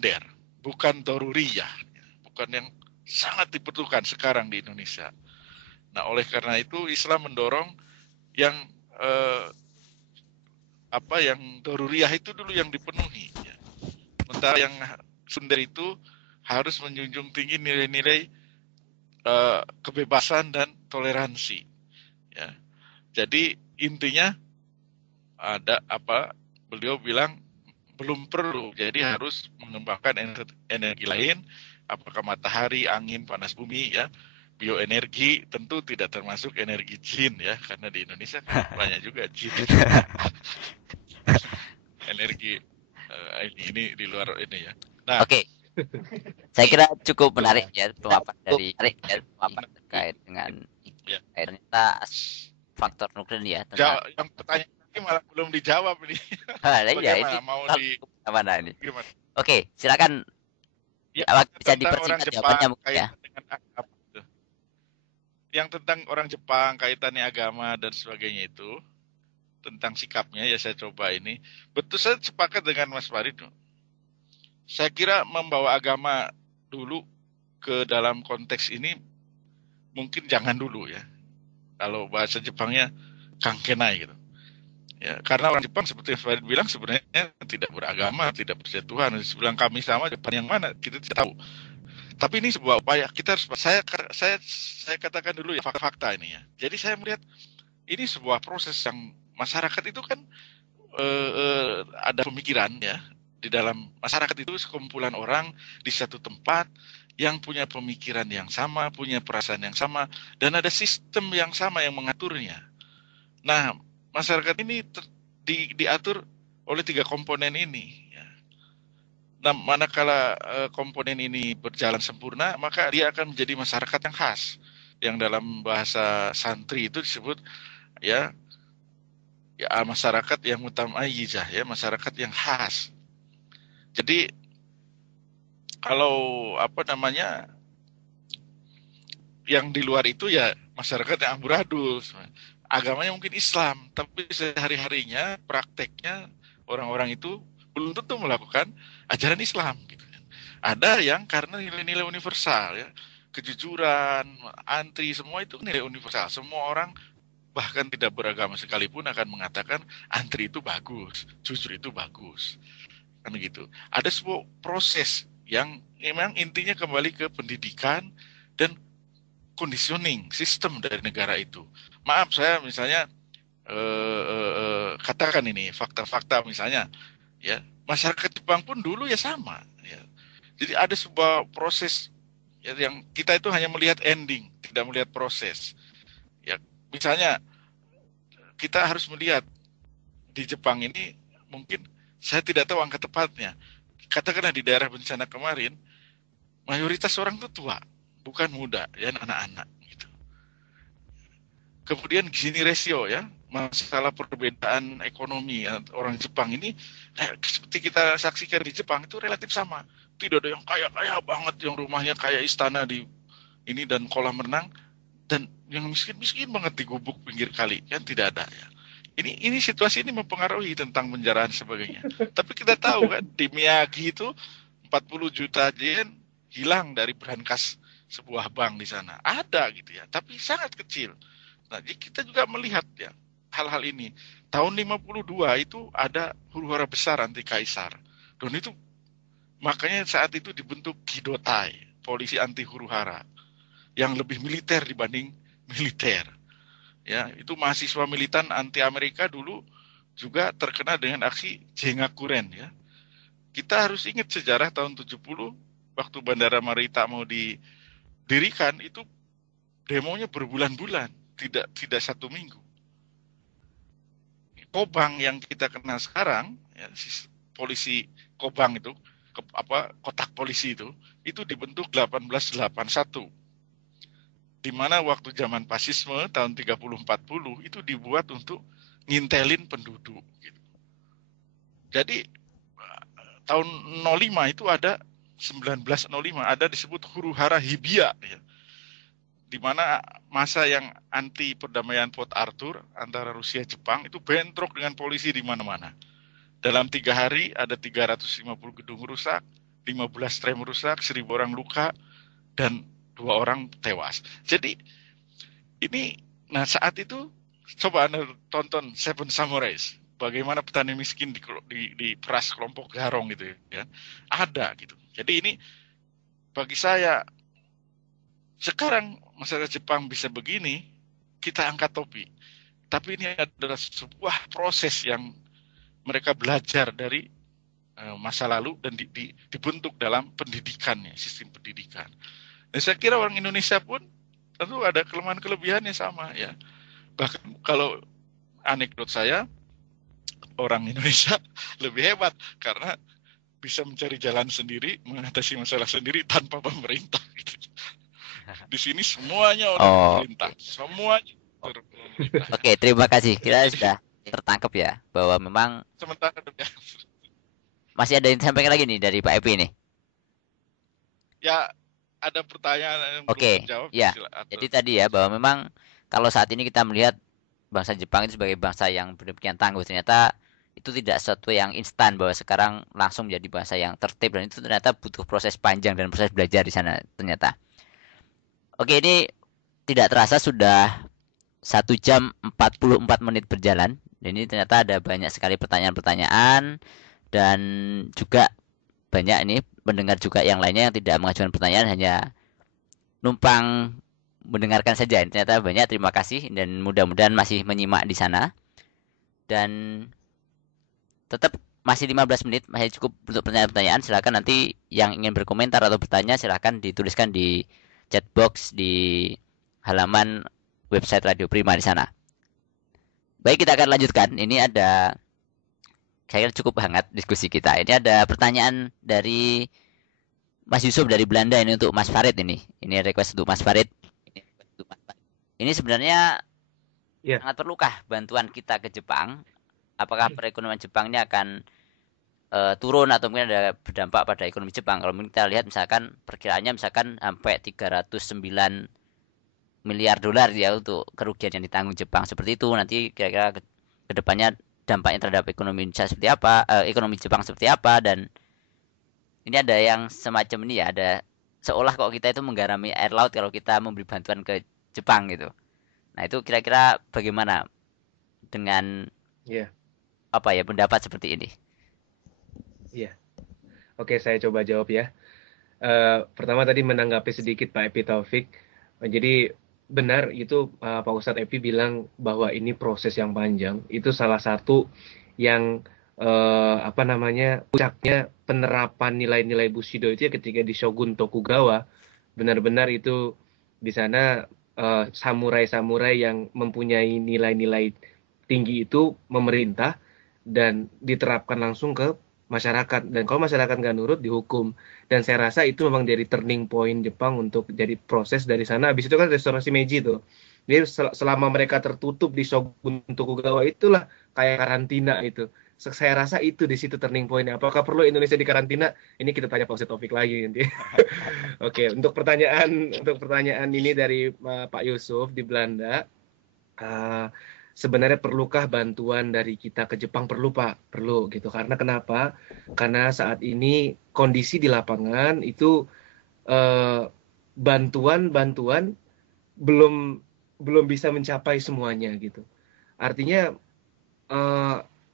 sekunder, bukan doruriyah, bukan yang sangat diperlukan sekarang di Indonesia. Nah, oleh karena itu Islam mendorong yang yang doruriyah itu dulu yang dipenuhi. Ya. Sementara yang sekunder itu harus menjunjung tinggi nilai-nilai kebebasan dan toleransi. Ya. Jadi intinya beliau bilang belum perlu, jadi harus mengembangkan energi lain, apakah matahari, angin, panas bumi, ya, bioenergi, tentu tidak termasuk energi jin, ya, karena di Indonesia kan banyak juga jin. Energi ini di luar ini ya. Nah, Oke. Saya kira cukup menarik ya pemaparan dari terkait dengan ternyata faktor nuklir ya tentang yang pertanyaan ini malah belum dijawab ini. ya Bagaimana ini mau mana ini? gimana? Oke, silakan. Ya, Bisa tentang orang dipersingkat Jepang jawabannya mungkin ya. kaitan dengan agama itu. Yang tentang orang Jepang kaitannya agama dan sebagainya itu, tentang sikapnya ya saya coba ini. Betul, saya sepakat dengan Mas Farid. Saya kira membawa agama dulu ke dalam konteks ini mungkin jangan dulu ya. Kalau bahasa Jepangnya kankenai gitu. Ya, karena orang Jepang seperti yang Farid bilang sebenarnya tidak beragama, tidak percaya Tuhan. Sebilang kami sama, Jepang yang mana kita tidak tahu. Tapi ini sebuah upaya kita harus saya katakan dulu ya fakta ini ya. Jadi saya melihat ini sebuah proses yang masyarakat itu kan ada pemikiran ya di dalam masyarakat itu sekumpulan orang di satu tempat yang punya pemikiran yang sama, punya perasaan yang sama, dan ada sistem yang sama yang mengaturnya. Nah, masyarakat ini diatur oleh 3 komponen ini. Nah, manakala komponen ini berjalan sempurna, maka dia akan menjadi masyarakat yang khas, yang dalam bahasa santri itu disebut ya masyarakat yang mutamayyizah, ya masyarakat yang khas. Jadi kalau yang di luar itu ya masyarakat yang amburadul, agamanya mungkin Islam, tapi sehari-harinya prakteknya orang-orang itu belum tentu melakukan ajaran Islam. Gitu. Ada yang karena nilai-nilai universal, ya kejujuran, antri, semua itu nilai universal. Semua orang bahkan tidak beragama sekalipun akan mengatakan antri itu bagus, jujur itu bagus. Kan gitu. Ada sebuah proses yang memang intinya kembali ke pendidikan dan conditioning sistem dari negara itu. Maaf saya misalnya katakan ini fakta-fakta misalnya ya masyarakat Jepang pun dulu ya sama ya. Jadi ada sebuah proses ya, yang kita itu hanya melihat ending, tidak melihat proses. Ya, misalnya kita harus melihat di Jepang ini mungkin saya tidak tahu angka tepatnya. Katakanlah di daerah bencana kemarin mayoritas orang itu tua, bukan muda, ya anak-anak gitu. Kemudian Gini ratio ya, masalah perbedaan ekonomi ya, orang Jepang ini seperti kita saksikan di Jepang itu relatif sama. Tidak ada yang kaya-kaya banget yang rumahnya kayak istana di ini dan kolam renang, dan yang miskin-miskin banget di gubuk pinggir kali, kan tidak ada ya. Ini situasi ini mempengaruhi tentang penjaraan sebagainya. Tapi kita tahu kan di Miyagi itu 40 juta yen hilang dari berangkas sebuah bank di sana. Ada gitu ya, tapi sangat kecil. Nah, jadi kita juga melihat ya hal-hal ini. Tahun 52 itu ada huru-hara besar anti kaisar. Dan itu makanya saat itu dibentuk Kidotai, polisi anti huru-hara yang lebih militer dibanding militer. Ya, itu mahasiswa militan anti Amerika dulu juga terkena dengan aksi Jengakuren ya. Kita harus ingat sejarah tahun 70 waktu Bandara Marita mau didirikan itu demonya berbulan-bulan, tidak 1 minggu. Kobang yang kita kenal sekarang, ya, polisi Kobang itu, kotak polisi itu dibentuk 1881. Di mana waktu zaman fasisme tahun 30-40 itu dibuat untuk ngintelin penduduk. Gitu. Jadi tahun 05 itu ada 1905 ada disebut huru-hara Hibiya, ya, di mana masa yang anti perdamaian Port Arthur antara Rusia Jepang itu bentrok dengan polisi di mana-mana. Dalam 3 hari ada 350 gedung rusak, 15 tram rusak, 1.000 orang luka, dan 2 orang tewas. Jadi ini, nah saat itu coba Anda tonton Seven Samurais, bagaimana petani miskin di peras kelompok Garong gitu ya, ada gitu. Jadi ini bagi saya, sekarang masyarakat Jepang bisa begini, kita angkat topi. Tapi ini adalah sebuah proses yang mereka belajar dari masa lalu dan dibentuk dalam pendidikannya, sistem pendidikan. Dan saya kira orang Indonesia pun tentu ada kelemahan-kelebihannya sama ya. Bahkan kalau anekdot saya, orang Indonesia lebih hebat karena bisa mencari jalan sendiri, mengatasi masalah sendiri tanpa pemerintah. Gitu. Di sini semuanya oleh pemerintah, semuanya pemerintah. Oke, terima kasih. Kita sudah tertangkap ya bahwa memang sementara masih ada yang disampaikan lagi nih dari Pak Epi nih. Ya, ada pertanyaan yang belum terjawab. Ya. Jadi tadi ya bahwa memang kalau saat ini kita melihat bangsa Jepang itu sebagai bangsa yang demikian tangguh, ternyata itu tidak sesuatu yang instan bahwa sekarang langsung menjadi bangsa yang tertib, dan itu ternyata butuh proses panjang dan proses belajar di sana ternyata. Oke, ini tidak terasa sudah 1 jam 44 menit berjalan. Ini ternyata ada banyak sekali pertanyaan-pertanyaan, dan juga banyak ini pendengar juga yang lainnya yang tidak mengajukan pertanyaan, hanya numpang mendengarkan saja. Ternyata banyak, terima kasih, dan mudah-mudahan masih menyimak di sana. Dan tetap masih 15 menit, masih cukup untuk pertanyaan-pertanyaan. Silakan nanti yang ingin berkomentar atau bertanya silakan dituliskan di chat box di halaman website Radio Prima di sana. Baik, kita akan lanjutkan. Ini ada, saya kira cukup hangat diskusi kita. Ini ada pertanyaan dari Mas Yusuf dari Belanda, ini untuk Mas Farid ini. Ini request untuk Mas Farid. Ini sebenarnya sangat perlukah bantuan kita ke Jepang? Apakah perekonomian Jepang ini akan turun atau mungkin ada berdampak pada ekonomi Jepang? Kalau kita lihat misalkan perkiraannya misalkan sampai 309 miliar dolar ya untuk kerugian yang ditanggung Jepang, seperti itu. Nanti kira-kira ke depannya dampaknya terhadap ekonomi Indonesia seperti apa, ekonomi Jepang seperti apa. Dan ini ada yang semacam ini ya, ada seolah kok kita itu menggarami air laut kalau kita memberi bantuan ke Jepang gitu. Nah, itu kira-kira bagaimana dengan apa ya pendapat seperti ini? Iya. Oke, saya coba jawab ya. Pertama tadi menanggapi sedikit Pak Epi Taufik. Jadi benar itu Pak Ustadz Epi bilang bahwa ini proses yang panjang. Itu salah satu yang puncaknya penerapan nilai-nilai Bushido itu ya ketika di Shogun Tokugawa. Benar-benar itu di sana samurai-samurai yang mempunyai nilai-nilai tinggi itu memerintah dan diterapkan langsung ke masyarakat. Dan kalau masyarakat nggak nurut, dihukum. Dan saya rasa itu memang jadi turning point Jepang untuk jadi proses dari sana. Habis itu kan restorasi Meiji tuh. Jadi selama mereka tertutup di Shogun Tokugawa itulah kayak karantina itu. Saya rasa itu di situ turning point-nya. Apakah perlu Indonesia di karantina? Ini kita tanya Pak Ustadz Taufik lagi nanti. Oke, untuk pertanyaan ini dari Pak Yusuf di Belanda, sebenarnya perlukah bantuan dari kita ke Jepang? Perlu Pak, perlu gitu. Karena kenapa? Karena saat ini kondisi di lapangan itu bantuan belum bisa mencapai semuanya gitu. Artinya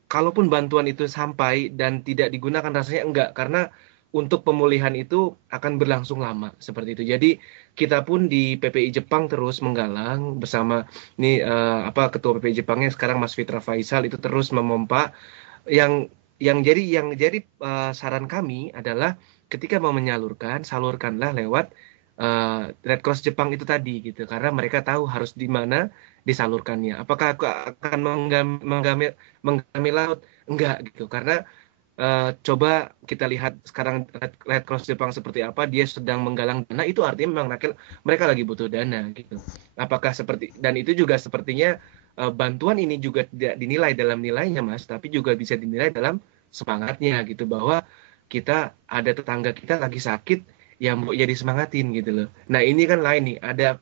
kalaupun bantuan itu sampai dan tidak digunakan, rasanya enggak, karena untuk pemulihan itu akan berlangsung lama seperti itu. Jadi kita pun di PPI Jepang terus menggalang bersama ketua PPI Jepangnya sekarang Mas Fitra Faisal itu terus memompa yang jadi saran kami adalah ketika mau menyalurkan, salurkanlah lewat Red Cross Jepang itu tadi gitu, karena mereka tahu harus di mana disalurkannya. Apakah aku akan menggami laut? Enggak gitu, karena coba kita lihat sekarang Red Cross Jepang seperti apa, dia sedang menggalang dana, itu artinya memang mereka lagi butuh dana gitu. Apakah dan itu juga sepertinya bantuan ini juga tidak dinilai dalam nilainya Mas, tapi juga bisa dinilai dalam semangatnya gitu, bahwa kita ada tetangga kita lagi sakit, ya mau ya disemangatin gitu loh. Nah ini kan lain nih, ada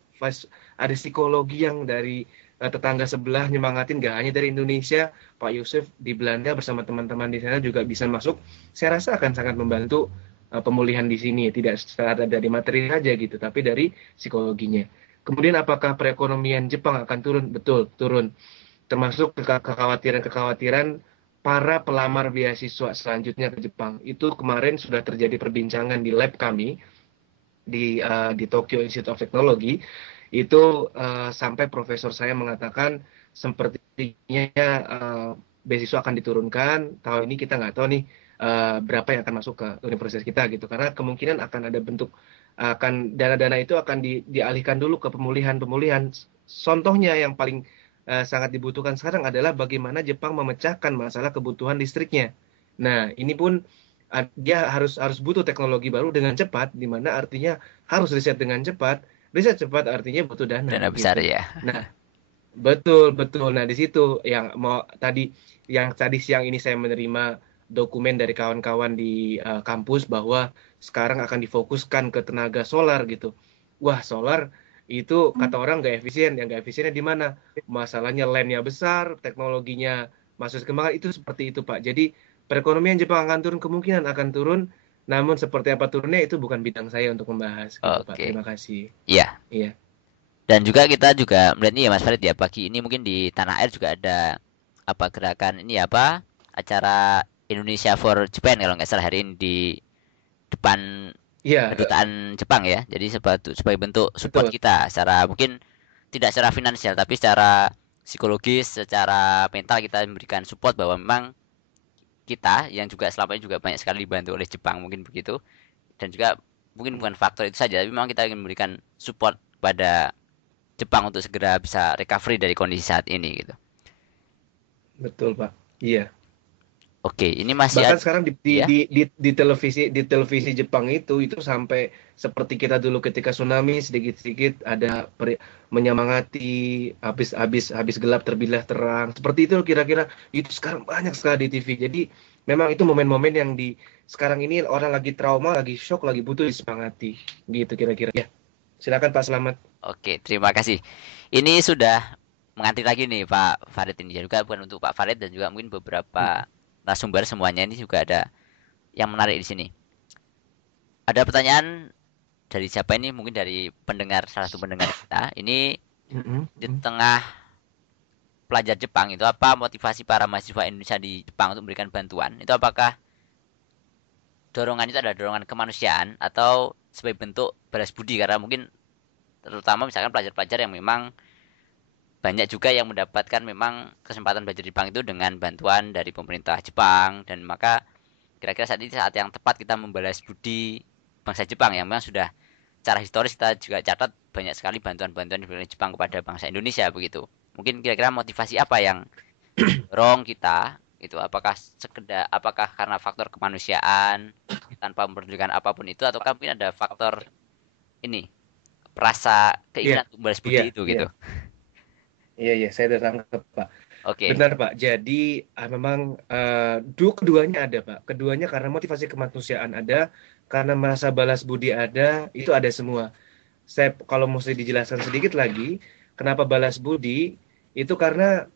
psikologi yang dari tetangga sebelah nyemangatin, gak hanya dari Indonesia. Pak Yusuf di Belanda bersama teman-teman di sana juga bisa masuk. Saya rasa akan sangat membantu pemulihan di sini, tidak secara dari materi saja gitu, tapi dari psikologinya. Kemudian apakah perekonomian Jepang akan turun? Betul, turun. Termasuk kekhawatiran-kekhawatiran para pelamar beasiswa selanjutnya ke Jepang. Itu kemarin sudah terjadi perbincangan di lab kami di Tokyo Institute of Technology. Itu sampai profesor saya mengatakan sepertinya beasiswa akan diturunkan. Tahun ini kita nggak tahu nih berapa yang akan masuk ke universitas kita gitu. Karena kemungkinan akan ada bentuk dana-dana itu akan dialihkan dulu ke pemulihan. Contohnya yang paling sangat dibutuhkan sekarang adalah bagaimana Jepang memecahkan masalah kebutuhan listriknya. Nah, ini pun dia harus butuh teknologi baru dengan cepat, di mana artinya harus riset dengan cepat. Riset cepat artinya butuh dana Dana besar gitu. ya. Nah, betul. Nah, di situ yang tadi siang ini saya menerima dokumen dari kawan-kawan di kampus bahwa sekarang akan difokuskan ke tenaga solar gitu. Wah, solar itu kata orang nggak efisien. Yang nggak efisiennya di mana? Masalahnya land-nya besar, teknologinya masuk kembangan, itu seperti itu, Pak. Jadi perekonomian Jepang akan turun, kemungkinan akan turun. Namun seperti apa turunnya itu bukan bidang saya untuk membahas gitu, Pak. Oke. Terima kasih. Iya. Iya. Dan juga kita juga melihat ini ya Mas Farid ya, pagi ini mungkin di tanah air juga ada gerakan ini acara Indonesia for Japan kalau nggak salah hari ini di depan Iya, kedutaan Jepang ya. Jadi sebagai bentuk support betul. kita secara mungkin tidak secara finansial tapi secara psikologis, secara mental kita memberikan support bahwa memang kita yang juga selama ini juga banyak sekali dibantu oleh Jepang mungkin begitu, dan juga mungkin bukan faktor itu saja tapi memang kita ingin memberikan support pada Jepang untuk segera bisa recovery dari kondisi saat ini gitu. Betul, Pak. Iya. Oke, ini masih Bahkan ada sekarang ya. di televisi Jepang itu sampai seperti kita dulu ketika tsunami, sedikit-sedikit ada menyemangati, habis gelap terbitlah terang. Seperti itu kira-kira, itu sekarang banyak sekali di TV. Jadi memang itu momen-momen yang sekarang ini orang lagi trauma, lagi shock, lagi butuh disemangati. Gitu kira-kira. Ya. Silakan Pak Selamat. Oke, terima kasih. Ini sudah mengantri lagi nih Pak Farid ini juga bukan untuk Pak Farid dan juga mungkin beberapa narasumber semuanya ini juga ada yang menarik di sini. Ada pertanyaan dari siapa ini? Mungkin dari salah satu pendengar kita. Ini di tengah pelajar Jepang itu apa motivasi para mahasiswa Indonesia di Jepang untuk memberikan bantuan? Itu apakah dorongan itu adalah dorongan kemanusiaan atau sebagai bentuk balas budi karena mungkin terutama misalkan pelajar-pelajar yang memang banyak juga yang mendapatkan memang kesempatan belajar Jepang itu dengan bantuan dari pemerintah Jepang, dan maka kira-kira saat ini saat yang tepat kita membalas budi bangsa Jepang yang memang sudah secara historis kita juga catat banyak sekali bantuan-bantuan dari Jepang kepada bangsa Indonesia begitu. Mungkin kira-kira motivasi apa yang dorong kita itu, apakah karena faktor kemanusiaan tanpa memperdulikan apapun itu, atau mungkin ada faktor ini rasa keinginan untuk balas budi itu gitu. Iya, saya udah tangkap, Pak. Oke. Benar, Pak. Jadi memang keduanya ada, Pak. Keduanya karena motivasi kemanusiaan ada, karena merasa balas budi ada, itu ada semua. Saya kalau mesti dijelaskan sedikit lagi, kenapa balas budi, itu karena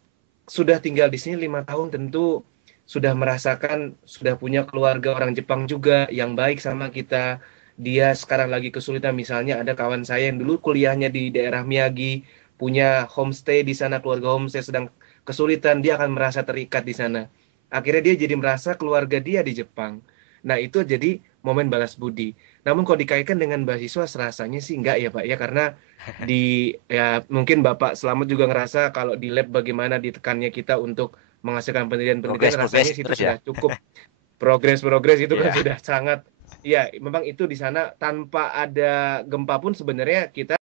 sudah tinggal di sini 5 tahun, tentu sudah merasakan, sudah punya keluarga orang Jepang juga yang baik sama kita. Dia sekarang lagi kesulitan, misalnya ada kawan saya yang dulu kuliahnya di daerah Miyagi, punya homestay di sana, keluarga homestay sedang kesulitan, dia akan merasa terikat di sana. Akhirnya dia jadi merasa keluarga dia di Jepang. Nah, itu jadi momen balas budi. Namun kalau dikaitkan dengan beasiswa, serasanya sih enggak ya, Pak. Ya, karena mungkin Bapak Selamat juga ngerasa kalau di lab bagaimana ditekannya kita untuk menghasilkan penelitian, rasanya sih itu sudah cukup. Progres itu kan sudah sangat, ya memang itu di sana tanpa ada gempa pun sebenarnya kita